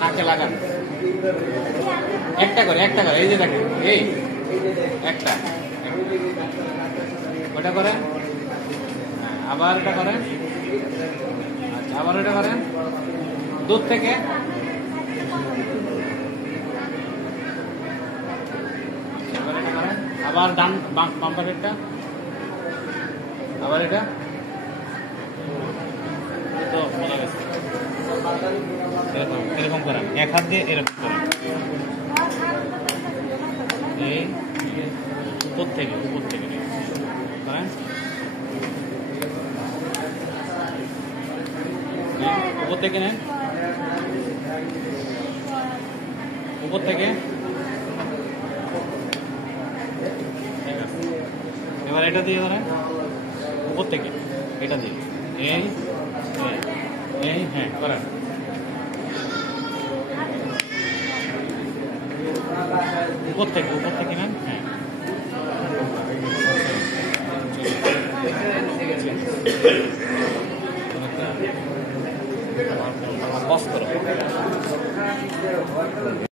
নাকে লাগান, একটা করে এই যে দেখেন, এই একটা, ওটা করেন, আবার এটা করেন, আচ্ছা আবার এটা করেন, দূর থেকে এবার এটা করেন, আবার ডান বাম পাশেরটা, আবার এটা তো বলা গেছে। এরকম করেন, এক হাত দিয়ে এরকম করেন, এই উপর থেকে করেন, উপর থেকে নেন, উপর থেকে, ঠিক আছে। এবার এটা দিয়ে করেন, উপর থেকে এটা দিয়ে, এই হ্যাঁ করেন, উপর থেকে নেন, হ্যাঁ বস করো।